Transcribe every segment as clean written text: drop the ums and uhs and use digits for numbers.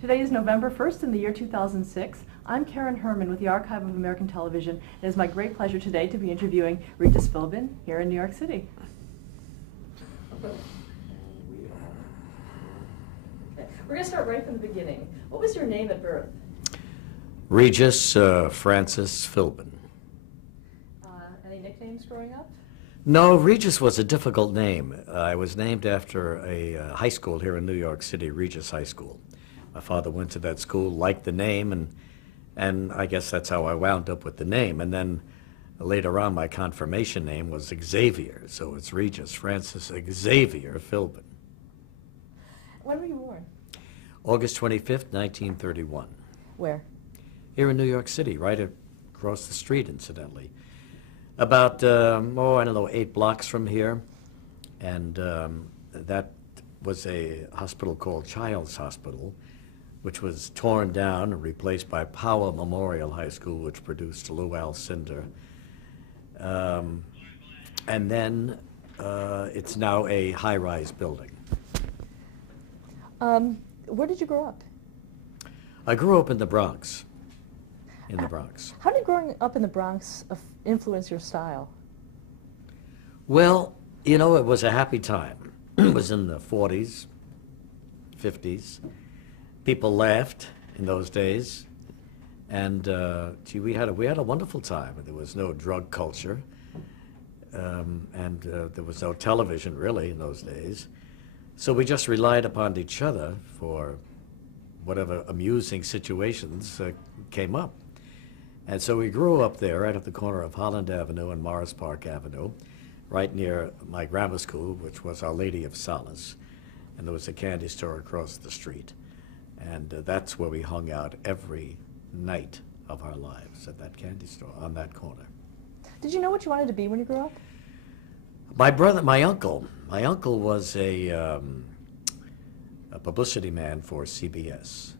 Today is November 1st in the year 2006. I'm Karen Herman with the Archive of American Television. It is my great pleasure today to be interviewing Regis Philbin here in New York City. Okay. We're going to start right from the beginning. What was your name at birth? Regis Francis Philbin. Any nicknames growing up? No, Regis was a difficult name. I was named after a high school here in New York City, Regis High School. My father went to that school, liked the name, and I guess that's how I wound up with the name. And then later on, my confirmation name was Xavier, so it's Regis Francis Xavier Philbin. When were you born? August 25th, 1931. Where? Here in New York City, right across the street, incidentally. About, I don't know, 8 blocks from here. And that was a hospital called Child's Hospital, which was torn down and replaced by Powell Memorial High School, which produced Lou Alcindor. And then it's now a high-rise building. Where did you grow up? I grew up in the Bronx. How did growing up in the Bronx influence your style? Well, you know, it was a happy time. It was in the 40s, 50s. People laughed in those days. And, gee, we had a wonderful time. There was no drug culture. And there was no television, really, in those days. So we just relied upon each other for whatever amusing situations came up. And so we grew up there right at the corner of Holland Avenue and Morris Park Avenue, right near my grammar school, which was Our Lady of Solace. And there was a candy store across the street. And that's where we hung out every night of our lives, at that candy store on that corner. Did you know what you wanted to be when you grew up? My uncle was a publicity man for CBS,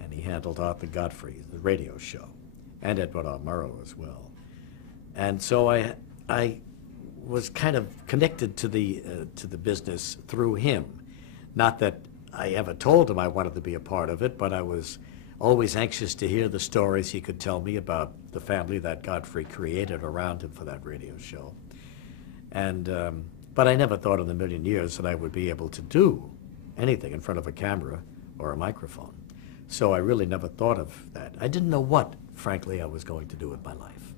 and he handled Arthur Godfrey, the radio show, and Edward R. Murrow as well. And so I was kind of connected to the business through him. Not that I ever told him I wanted to be a part of it, but I was always anxious to hear the stories he could tell me about the family that Godfrey created around him for that radio show. And but I never thought in a million years that I would be able to do anything in front of a camera or a microphone. So I really never thought of that. I didn't know what, frankly, I was going to do with my life.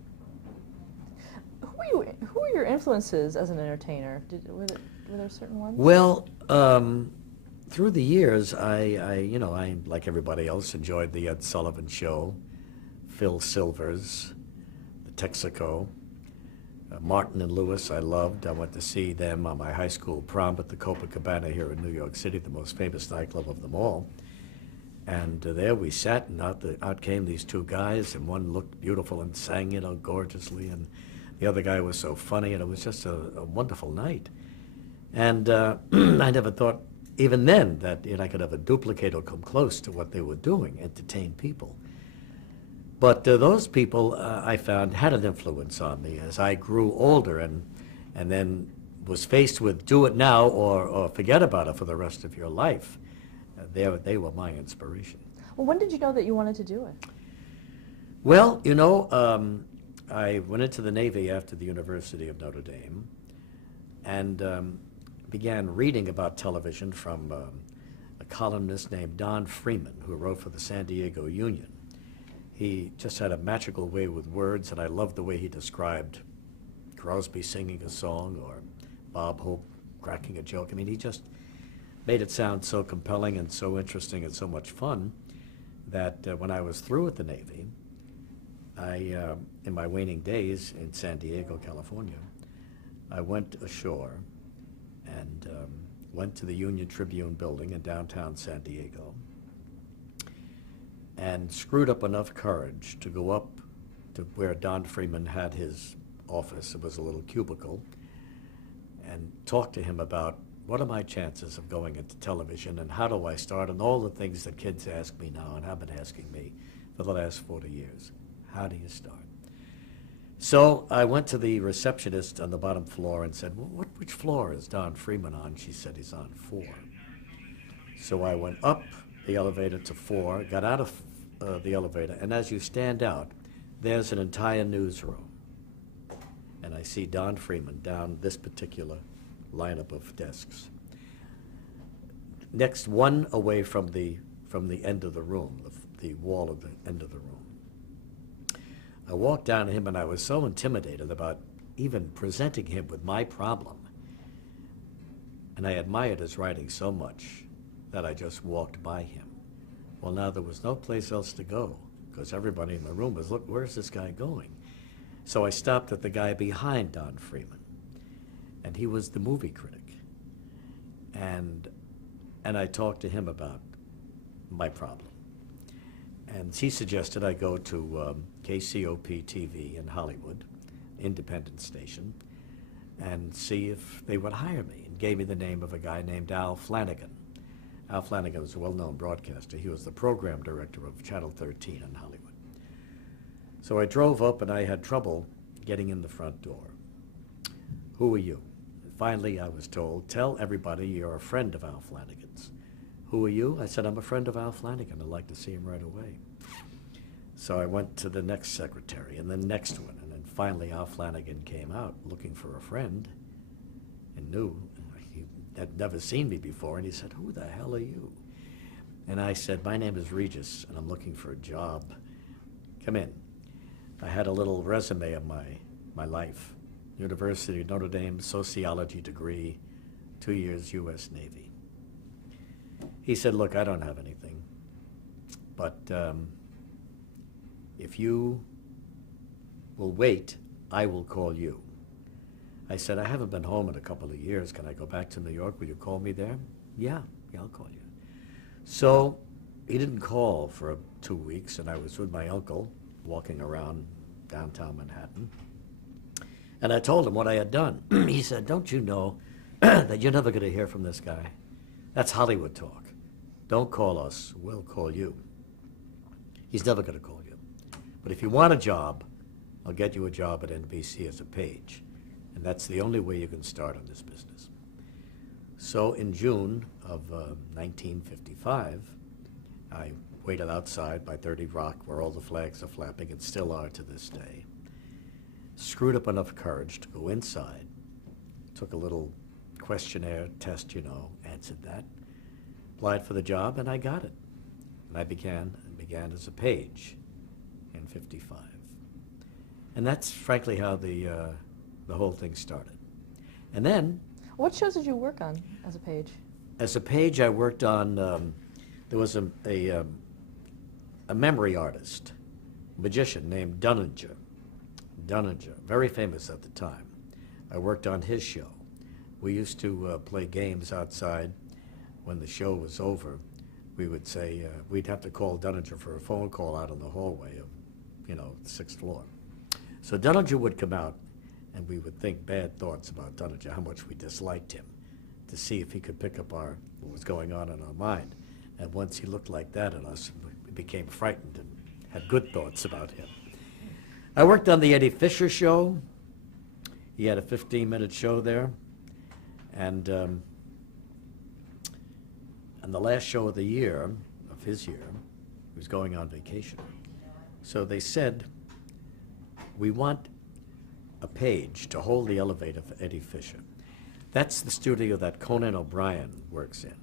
Who were your influences as an entertainer? Were there certain ones? Well, through the years, I like everybody else, enjoyed the Ed Sullivan Show, Phil Silvers, the Texaco. Martin and Lewis I loved. I went to see them on my high school prom at the Copacabana here in New York City, the most famous nightclub of them all. And there we sat, and out came these 2 guys, and one looked beautiful and sang, you know, gorgeously, and the other guy was so funny, and it was just a wonderful night. And I never thought, even then, that I could ever duplicate or come close to what they were doing, entertain people. But those people, I found, had an influence on me as I grew older and then was faced with do it now or forget about it for the rest of your life. They were my inspiration. Well, when did you know that you wanted to do it? Well, you know, I went into the Navy after the University of Notre Dame and began reading about television from a columnist named Don Freeman, who wrote for the San Diego Union. He just had a magical way with words, and I loved the way he described Crosby singing a song or Bob Hope cracking a joke. I mean, he just made it sound so compelling and so interesting and so much fun that when I was through with the Navy, in my waning days in San Diego, California, I went ashore and went to the Union Tribune building in downtown San Diego and screwed up enough courage to go up to where Don Freeman had his office. It was a little cubicle, and talk to him about what are my chances of going into television and how do I start, and all the things that kids ask me now and have been asking me for the last 40 years. How do you start? So I went to the receptionist on the bottom floor and said, well, which floor is Don Freeman on? She said he's on 4. So I went up the elevator to 4, got out of the elevator, and as you stand out, there's an entire newsroom. And I see Don Freeman down this particular lineup of desks. Next, one away from the end of the room, the wall of the end of the room. I walked down to him, and I was so intimidated about even presenting him with my problem. And I admired his writing so much that I just walked by him. Well, now there was no place else to go, because everybody in the room was, look, where's this guy going? So I stopped at the guy behind Don Freeman, and he was the movie critic. And I talked to him about my problem. And he suggested I go to KCOP TV in Hollywood, independent station, and see if they would hire me, and gave me the name of a guy named Al Flanagan. Al Flanagan was a well-known broadcaster. He was the program director of Channel 13 in Hollywood. So I drove up, and I had trouble getting in the front door. Who are you? Finally, I was told, tell everybody you're a friend of Al Flanagan's. Who are you? I said, I'm a friend of Al Flanagan. I'd like to see him right away. So I went to the next secretary, and the next one, and then finally Al Flanagan came out looking for a friend, and knew he had never seen me before, and he said, who the hell are you? And I said, my name is Regis, and I'm looking for a job. Come in. I had a little resume of my life. University of Notre Dame, sociology degree, 2 years U.S. Navy. He said, look, I don't have anything, but if you will wait, I will call you. I said, I haven't been home in a couple of years. Can I go back to New York? Will you call me there? Yeah, I'll call you. So he didn't call for 2 weeks, and I was with my uncle walking around downtown Manhattan. And I told him what I had done. He said, don't you know that you're never going to hear from this guy? That's Hollywood talk. Don't call us, we'll call you. He's never going to call you. But if you want a job, I'll get you a job at NBC as a page. And that's the only way you can start in this business. So in June of 1955, I waited outside by 30 Rock, where all the flags are flapping and still are to this day. Screwed up enough courage to go inside, took a little questionnaire test, answered that, applied for the job, and I got it. And I began as a page in '55. And that's frankly how the whole thing started. And then... What shows did you work on as a page? As a page, I worked on, there was a memory artist, magician named Dunninger, very famous at the time. I worked on his show. We used to play games outside. When the show was over, we would say, we'd have to call Dunninger for a phone call out in the hallway of, the 6th floor. So Dunninger would come out, and we would think bad thoughts about Dunninger, how much we disliked him, to see if he could pick up what was going on in our mind. And once he looked like that at us, we became frightened and had good thoughts about him. I worked on the Eddie Fisher show. He had a 15-minute show there. And the last show of the year, of his year, he was going on vacation. So they said, we want a page to hold the elevator for Eddie Fisher. That's the studio that Conan O'Brien works in.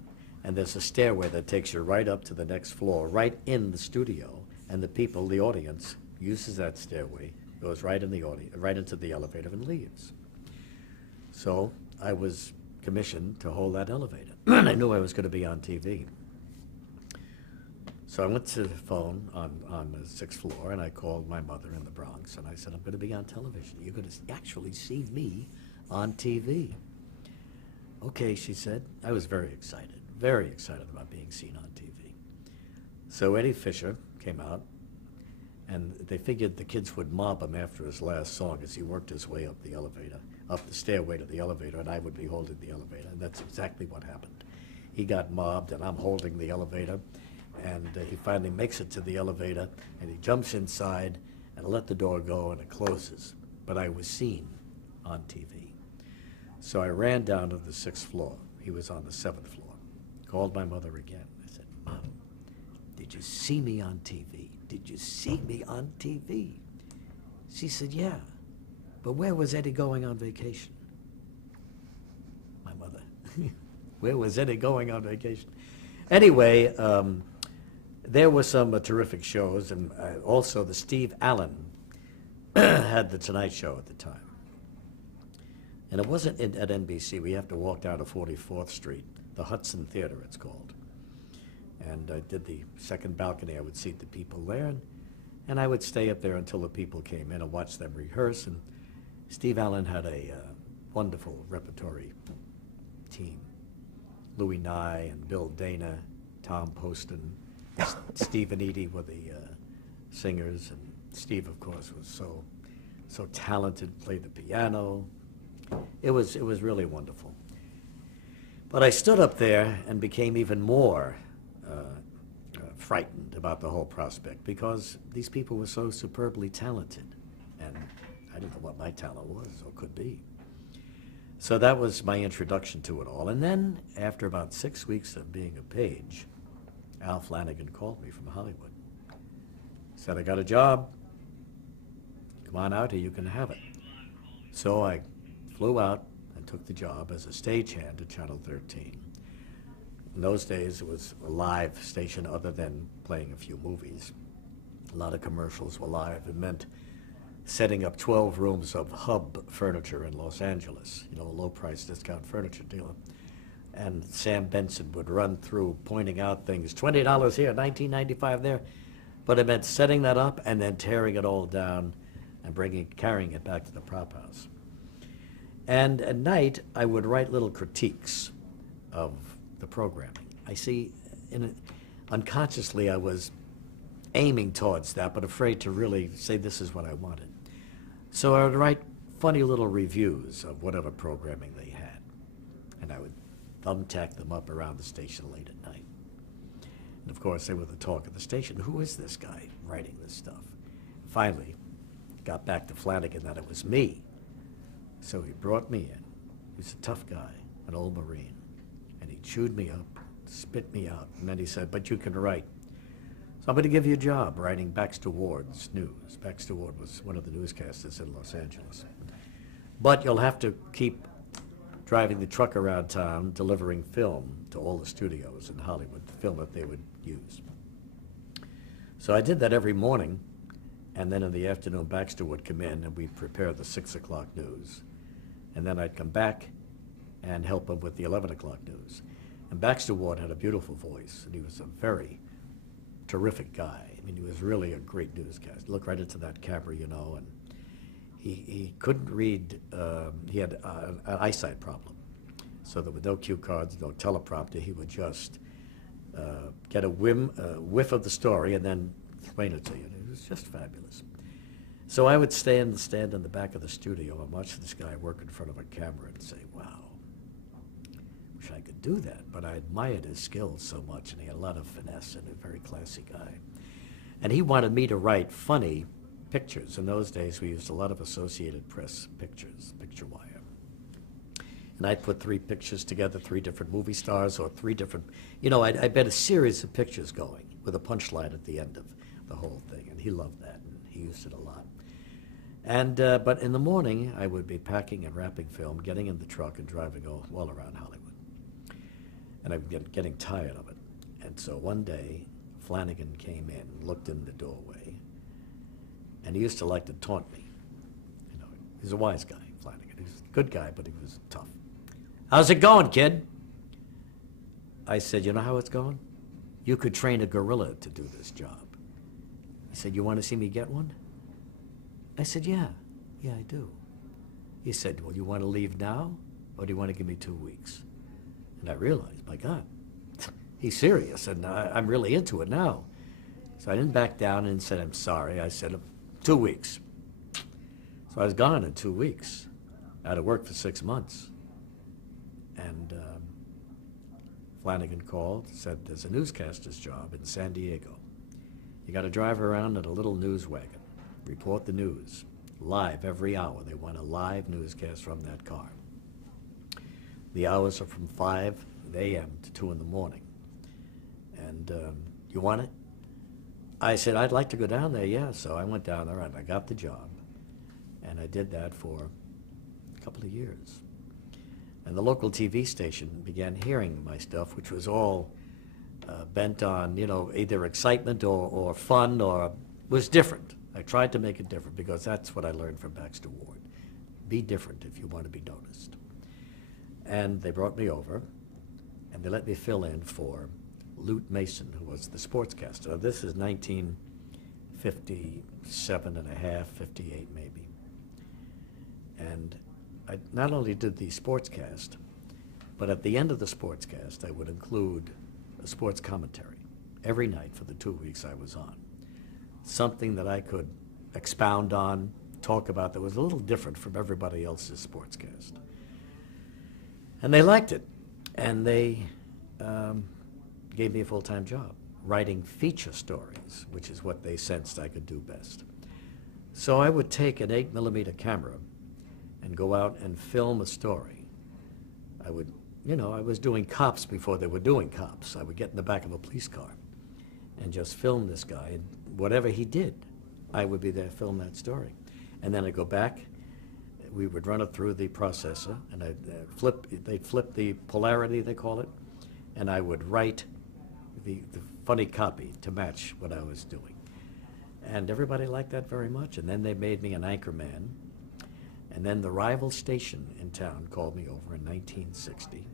And there's a stairway that takes you right up to the next floor, right in the studio. And the people, the audience, uses that stairway, goes right into the elevator and leaves. So I was commissioned to hold that elevator. And I knew I was going to be on TV. So I went to the phone on the 6th floor, and I called my mother in the Bronx, and I said, I'm going to be on television. You're going to actually see me on TV. Okay, she said. I was very excited about being seen on TV. So Eddie Fisher came out, and they figured the kids would mob him after his last song as he worked his way up the elevator, up the stairway to the elevator, and I would be holding the elevator, and that's exactly what happened. He got mobbed, and I'm holding the elevator, and he finally makes it to the elevator, and he jumps inside, and I let the door go, and it closes. But I was seen on TV. So I ran down to the 6th floor. He was on the 7th floor. Called my mother again. I said, Mom, did you see me on TV? Did you see me on TV? She said, yeah. But where was Eddie going on vacation? My mother. Where was Eddie going on vacation? Anyway, there were some terrific shows, and also the Steve Allen had the Tonight Show at the time. And it wasn't at NBC. We have to walk down to 44th Street, the Hudson Theater it's called. And I did the second balcony. I would seat the people there, and I would stay up there until the people came in and watch them rehearse. And Steve Allen had a wonderful repertory team. Louis Nye and Bill Dana, Tom Poston, Steve and Edie were the singers, and Steve, of course, was so talented, played the piano. It was really wonderful. But I stood up there and became even more frightened about the whole prospect, because these people were so superbly talented, and I didn't know what my talent was or could be. So that was my introduction to it all. And then, after about 6 weeks of being a page, Al Flanagan called me from Hollywood. He said, I got a job. Come on out here, you can have it. So I flew out and took the job as a stagehand at Channel 13. In those days, it was a live station other than playing a few movies. A lot of commercials were live. It meant setting up 12 rooms of Hub furniture in Los Angeles, you know, a low-price discount furniture dealer. And Sam Benson would run through pointing out things, $20 here, $19.95 there. But it meant setting that up and then tearing it all down and carrying it back to the prop house. And at night, I would write little critiques of the programming. I see, unconsciously, I was aiming towards that, but afraid to really say this is what I wanted. So I would write funny little reviews of whatever programming they had, and I would thumbtack them up around the station late at night. And of course, they were the talk of the station. Who is this guy writing this stuff? Finally, got back to Flanagan that it was me. So he brought me in. He was a tough guy, an old Marine, and he chewed me up, spit me out, and then he said, but you can write. So I'm going to give you a job writing Baxter Ward's news. Baxter Ward was one of the newscasters in Los Angeles. But you'll have to keep driving the truck around town, delivering film to all the studios in Hollywood, the film that they would use. So I did that every morning, and then in the afternoon, Baxter would come in, and we'd prepare the 6 o'clock news. And then I'd come back and help him with the 11 o'clock news. And Baxter Ward had a beautiful voice, and he was a very terrific guy. I mean, he was really a great newscaster. Look right into that camera, you know, and he couldn't read. He had an eyesight problem. So there were no cue cards, no teleprompter. He would just get a whiff of the story and then explain it to you. It was just fabulous. So I would stand in the back of the studio and watch this guy work in front of a camera and say, wow, wish I could do that. But I admired his skills so much, and he had a lot of finesse and a very classy guy. And he wanted me to write funny pictures. In those days, we used a lot of Associated Press pictures, picture wire. And I'd put 3 pictures together, 3 different movie stars, or 3 different, you know, I'd bet a series of pictures going with a punchline at the end of the whole thing. And he loved that, and he used it a lot. And, but in the morning, I would be packing and wrapping film, getting in the truck and driving all around Hollywood. And I'm getting tired of it. And so one day, Flanagan came in, looked in the doorway, and he used to like to taunt me. You know, he's a wise guy, Flanagan. He was a good guy, but he was tough. How's it going, kid? I said, you know how it's going? You could train a gorilla to do this job. He said, you want to see me get one? I said, yeah, I do. He said, well, you want to leave now, or do you want to give me 2 weeks? And I realized, my God, he's serious, and I'm really into it now. So I didn't back down and said, I'm sorry. I said, 2 weeks. So I was gone in 2 weeks. I had to work for 6 months. And Flanagan called, said, there's a newscaster's job in San Diego. You got to drive around in a little news wagon. Report the news, live every hour. They want a live newscast from that car. The hours are from 5 a.m. to 2 in the morning. And you want it? I said, I'd like to go down there, yeah. So I went down there and I got the job. And I did that for a couple of years. And the local TV station began hearing my stuff, which was all bent on, you know, either excitement or fun, or was different. I tried to make it different because that's what I learned from Baxter Ward. Be different if you want to be noticed. And they brought me over, and they let me fill in for Lute Mason, who was the sportscaster. Now, this is 1957 and a half, 58 maybe. And I not only did the sportscast, but at the end of the sportscast, I would include a sports commentary every night for the 2 weeks I was on. Something that I could expound on, talk about, that was a little different from everybody else's sportscast. And they liked it. And they gave me a full-time job, writing feature stories, which is what they sensed I could do best. So I would take an 8mm camera and go out and film a story. I would, you know, I was doing cops before they were doing cops. I would get in the back of a police car and just film this guy, and whatever he did, I would be there to film that story. And then I'd go back, we would run it through the processor, and they'd flip the polarity, they call it, and I would write the funny copy to match what I was doing. And everybody liked that very much, and then they made me an anchor man. And then the rival station in town called me over in 1960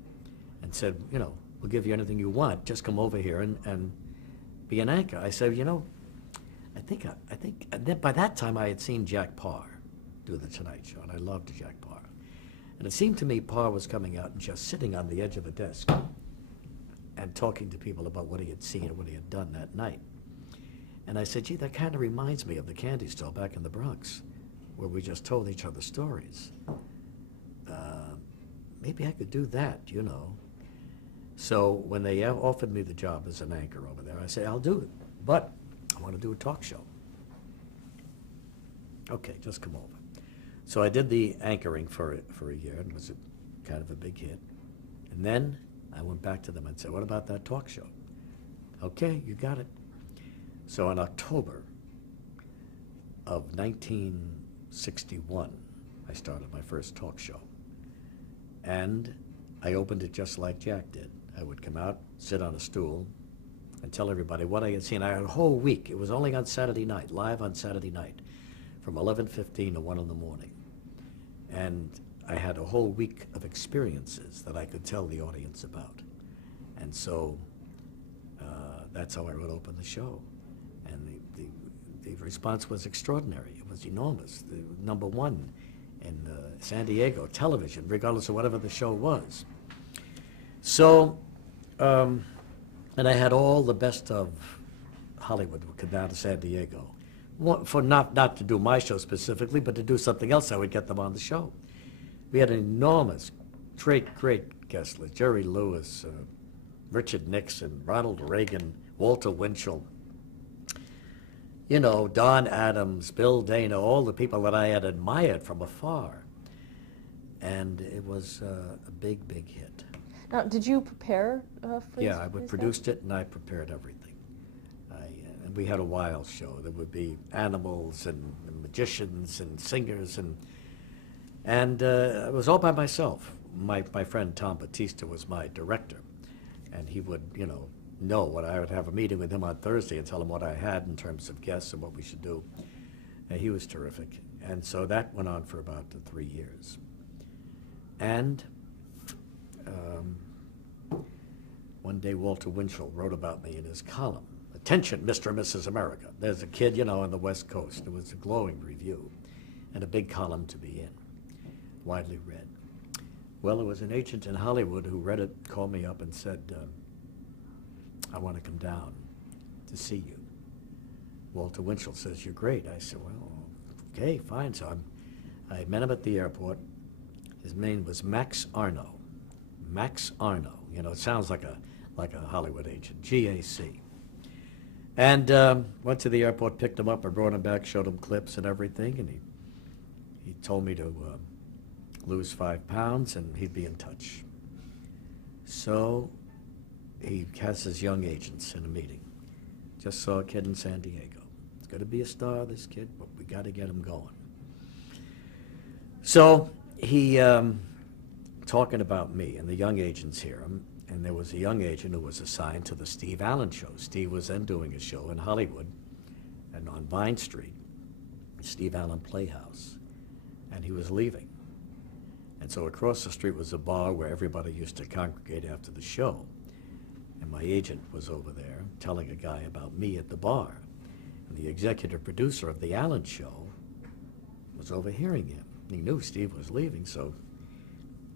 and said, you know, we'll give you anything you want, just come over here and be an anchor. I said, you know, I think, and then by that time I had seen Jack Parr do The Tonight Show, and I loved Jack Parr. And it seemed to me Parr was coming out and just sitting on the edge of a desk and talking to people about what he had seen and what he had done that night. And I said, gee, that kind of reminds me of the candy store back in the Bronx, where we just told each other stories. Maybe I could do that, you know. So when they offered me the job as an anchor over there, I said, I'll do it, but I want to do a talk show. Okay, just come over. So I did the anchoring for a year, and it was kind of a big hit. And then I went back to them and said, what about that talk show? Okay, you got it. So in October of 1961, I started my first talk show. And I opened it just like Jack did. I would come out, sit on a stool, and tell everybody what I had seen. I had a whole week. It was only on Saturday night, live on Saturday night, from 11:15 to 1 in the morning. And I had a whole week of experiences that I could tell the audience about. And so that's how I would open the show. And the response was extraordinary. It was enormous. The #1 in San Diego television, regardless of whatever the show was. So, and I had all the best of Hollywood would come down to San Diego. For not to do my show specifically, but to do something else, I would get them on the show. We had an enormous, great guest list. Jerry Lewis, Richard Nixon, Ronald Reagan, Walter Winchell, you know, Don Adams, Bill Dana, all the people that I had admired from afar. And it was a big hit. Now, did you prepare for Yeah, I produced it, and I prepared everything. And we had a wild show. There would be animals and magicians and singers, and it was all by myself. My friend Tom Batista was my director, and he would, you know what I would have a meeting with him on Thursday and tell him what I had in terms of guests and what we should do. And he was terrific. And so that went on for about 3 years. And one day Walter Winchell wrote about me in his column. Attention, Mr. and Mrs. America. There's a kid, you know, on the West Coast. It was a glowing review and a big column to be in, widely read. Well, there was an agent in Hollywood who read it, called me up and said, I want to come down to see you. Walter Winchell says, you're great. I said, well, okay, fine. So I met him at the airport. His name was Max Arno. Max Arno. You know, it sounds like a Hollywood agent, GAC. And went to the airport, picked him up, and brought him back, showed him clips and everything, and he told me to lose 5 pounds, and he'd be in touch. So he has his young agents in a meeting. Just saw a kid in San Diego. He's going to be a star, this kid, but we got to get him going. So he, talking about me, and the young agents hear him, and there was a young agent who was assigned to the Steve Allen show. Steve was then doing a show in Hollywood and on Vine Street, Steve Allen Playhouse, and he was leaving. And so across the street was a bar where everybody used to congregate after the show. And my agent was over there telling a guy about me at the bar. And the executive producer of the Allen show was overhearing him. He knew Steve was leaving, so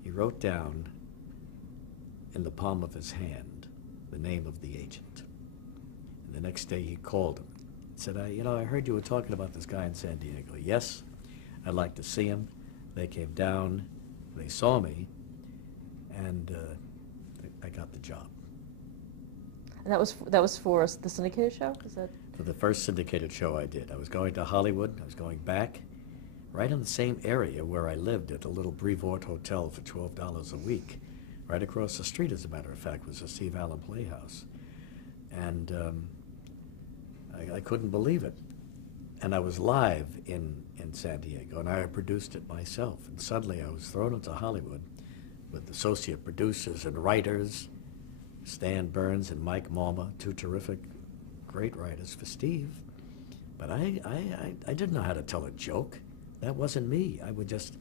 he wrote down in the palm of his hand the name of the agent. And the next day he called him. He said, I heard you were talking about this guy in San Diego. Yes, I'd like to see him. They came down, they saw me, and I got the job. And that was for the syndicated show? Is that? For the first syndicated show I did. I was going to Hollywood. I was going back, right in the same area where I lived at a little Brevoort hotel for $12 a week. Right across the street, as a matter of fact, was the Steve Allen Playhouse. And I couldn't believe it. And I was live in San Diego, and I produced it myself. And suddenly I was thrown into Hollywood with associate producers and writers, Stan Burns and Mike Malma, two terrific, great writers for Steve. But I didn't know how to tell a joke. That wasn't me. I would just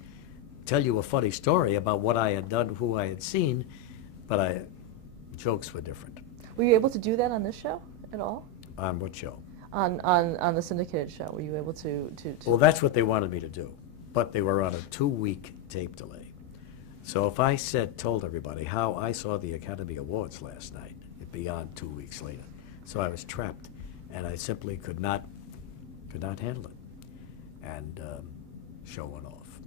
tell you a funny story about what I had done, who I had seen, but jokes were different. Were you able to do that on this show at all? On what show? On the syndicated show, were you able to? Well, that's what they wanted me to do, but they were on a 2-week tape delay. So if I told everybody how I saw the Academy Awards last night, it'd be on 2 weeks later. So I was trapped, and I simply could not handle it, and show went off.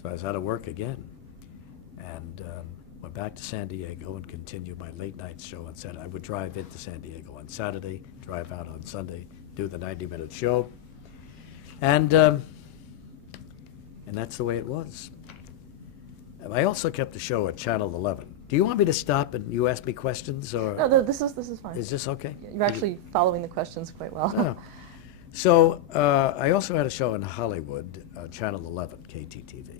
So I was out of work again, and went back to San Diego and continued my late night show on Saturday. I would drive into San Diego on Saturday, drive out on Sunday, do the 90-minute show, and that's the way it was. I also kept a show at Channel 11. Do you want me to stop and you ask me questions, or? No, this is fine. Is this okay? You're actually following the questions quite well. Oh. So I also had a show in Hollywood, Channel 11, KTTV.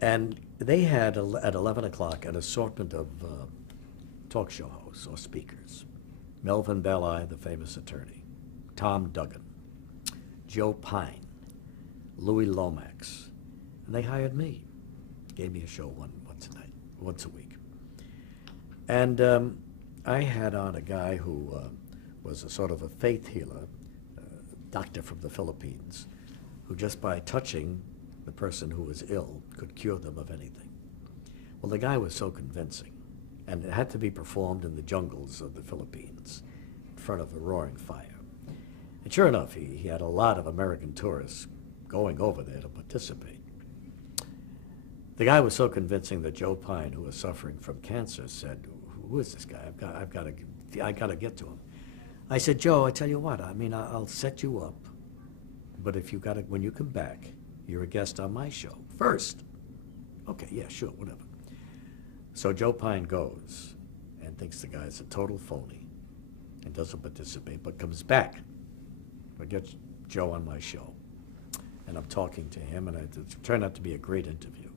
And they had, at 11 o'clock, an assortment of talk show hosts or speakers. Melvin Belli, the famous attorney, Tom Duggan, Joe Pine, Louis Lomax. And they hired me, gave me a show once a week. And I had on a guy who was a sort of a faith healer, doctor from the Philippines, who just by touching the person who was ill could cure them of anything. Well, the guy was so convincing, and it had to be performed in the jungles of the Philippines in front of a roaring fire. And sure enough, he had a lot of American tourists going over there to participate. The guy was so convincing that Joe Pine, who was suffering from cancer, said, "Who is this guy? I got to get to him." I said, "Joe, I tell you what. I'll set you up, but when you come back, you're a guest on my show first." Okay, yeah, sure, whatever. So Joe Pine goes and thinks the guy's a total phony and doesn't participate, but comes back. I get Joe on my show, and I'm talking to him, and it turned out to be a great interview.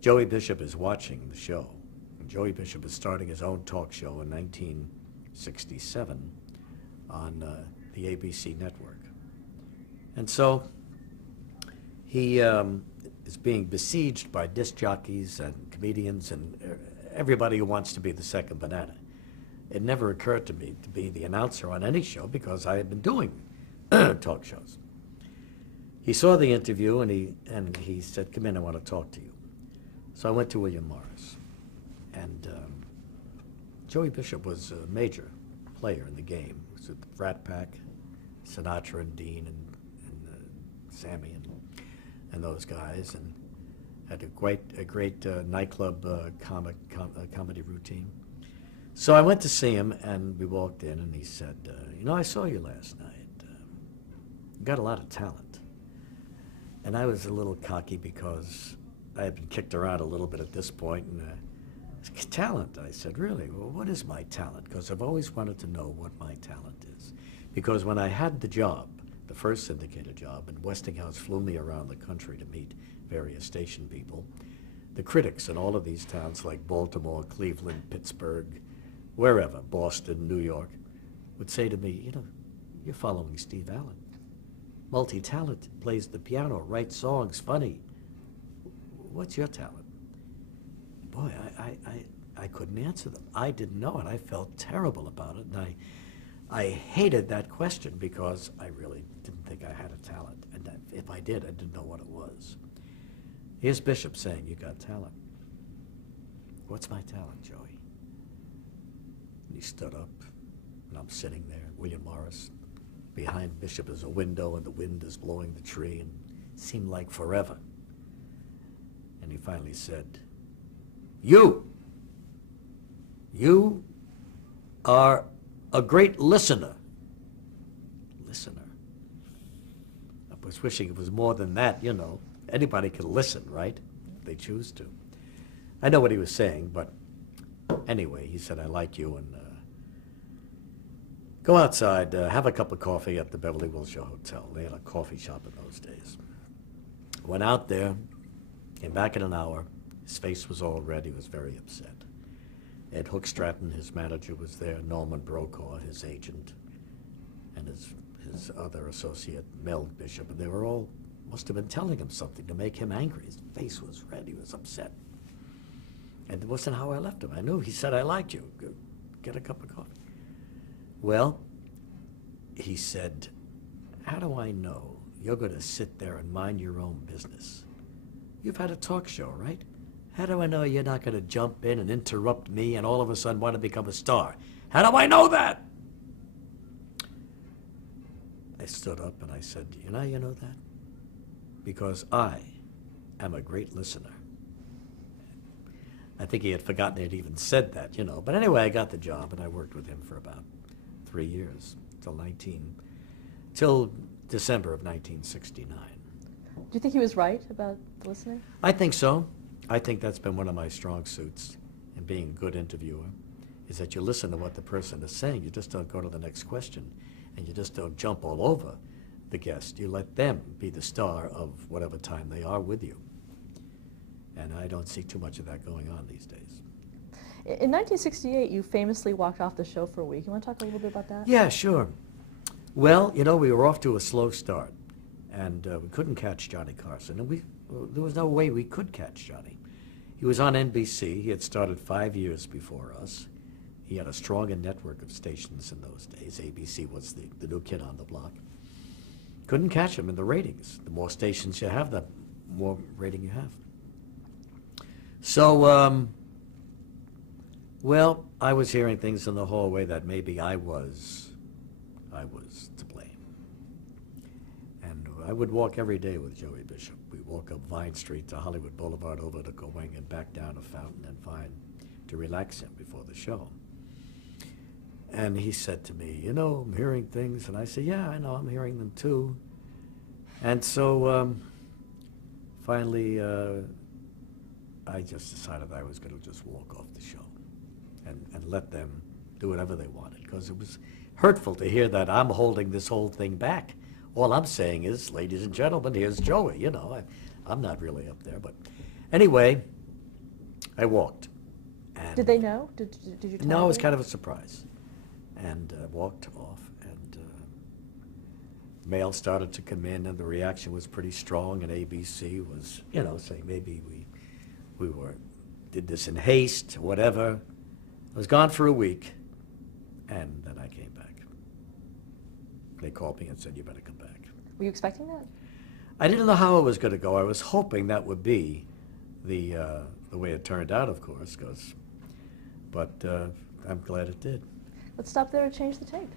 Joey Bishop is watching the show. And Joey Bishop is starting his own talk show in 1967 on the ABC network. And so he is being besieged by disc jockeys and comedians and everybody who wants to be the second banana. It never occurred to me to be the announcer on any show because I had been doing talk shows. He saw the interview and he said, "Come in, I want to talk to you." So I went to William Morris, and Joey Bishop was a major player in the game. He was with the Rat Pack, Sinatra and Dean and Sammy and those guys, and had a great nightclub comedy routine. So I went to see him, and we walked in, and he said, "I saw you last night. You got a lot of talent." And I was a little cocky because I had been kicked around a little bit at this point, and Talent, I said, really? Well, what is my talent? Because I've always wanted to know what my talent is. Because when I had the job, the first syndicated job, and Westinghouse flew me around the country to meet various station people, the critics in all of these towns like Baltimore, Cleveland, Pittsburgh, wherever, Boston, New York, would say to me, you know, you're following Steve Allen. Multi-talented, plays the piano, writes songs, funny. What's your talent? Boy, I couldn't answer them. I didn't know it. I felt terrible about it, and I hated that question because I really didn't think I had a talent. And if I did, I didn't know what it was. Here's Bishop saying, you got talent. What's my talent, Joey? And he stood up, and I'm sitting there, William Morris. Behind Bishop is a window, and the wind is blowing the tree, and it seemed like forever. And he finally said, You are a great listener. Listener. I was wishing it was more than that, you know. Anybody can listen, right? If they choose to. I know what he was saying, but anyway, he said, I like you, and go outside, have a cup of coffee at the Beverly Wilshire Hotel. They had a coffee shop in those days. Went out there, came back in an hour. His face was all red. He was very upset. Ed Hookstratton, his manager, was there. Norman Brokaw, his agent, and his other associate, Mel Bishop. And they were all, must have been telling him something to make him angry. His face was red. He was upset. And it wasn't how I left him. I knew. He said, I liked you. Go get a cup of coffee. Well, he said, how do I know you're going to sit there and mind your own business? You've had a talk show, right? How do I know you're not going to jump in and interrupt me and all of a sudden want to become a star? How do I know that? I stood up and I said, you know that? Because I am a great listener. I think he had forgotten he'd even said that, you know. But anyway, I got the job and I worked with him for about 3 years, till December of 1969. Do you think he was right about the listening? I think so. I think that's been one of my strong suits in being a good interviewer, is that you listen to what the person is saying. You just don't go to the next question, and you just don't jump all over the guest. You let them be the star of whatever time they are with you. And I don't see too much of that going on these days. In 1968, you famously walked off the show for a week. You want to talk a little bit about that? Yeah, sure. Well, you know, we were off to a slow start, and we couldn't catch Johnny Carson, and there was no way we could catch Johnny. He was on NBC. He had started 5 years before us. He had a strong network of stations in those days. ABC was the new kid on the block. Couldn't catch him in the ratings. The more stations you have, the more rating you have. So, well, I was hearing things in the hallway that maybe I was to blame. And I would walk every day with Joey Bishop. We'd walk up Vine Street to Hollywood Boulevard over to Going and back down to Fountain and Vine to relax him before the show. And he said to me, you know, I'm hearing things. And I said, yeah, I know, I'm hearing them too. And so finally, I just decided I was going to just walk off the show and let them do whatever they wanted, because it was hurtful to hear that I'm holding this whole thing back. All I'm saying is, ladies and gentlemen, here's Joey. You know, I'm not really up there. But anyway, I walked. And did they know? Did you tell No, it was them? kind of a surprise. And walked off, and mail started to come in, and the reaction was pretty strong, and ABC was, you know, saying maybe we did this in haste, whatever. I was gone for a week, and then I came back. They called me and said, you better come back. Were you expecting that? I didn't know how it was going to go. I was hoping that would be the way it turned out, of course, but I'm glad it did. Let's stop there and change the tape.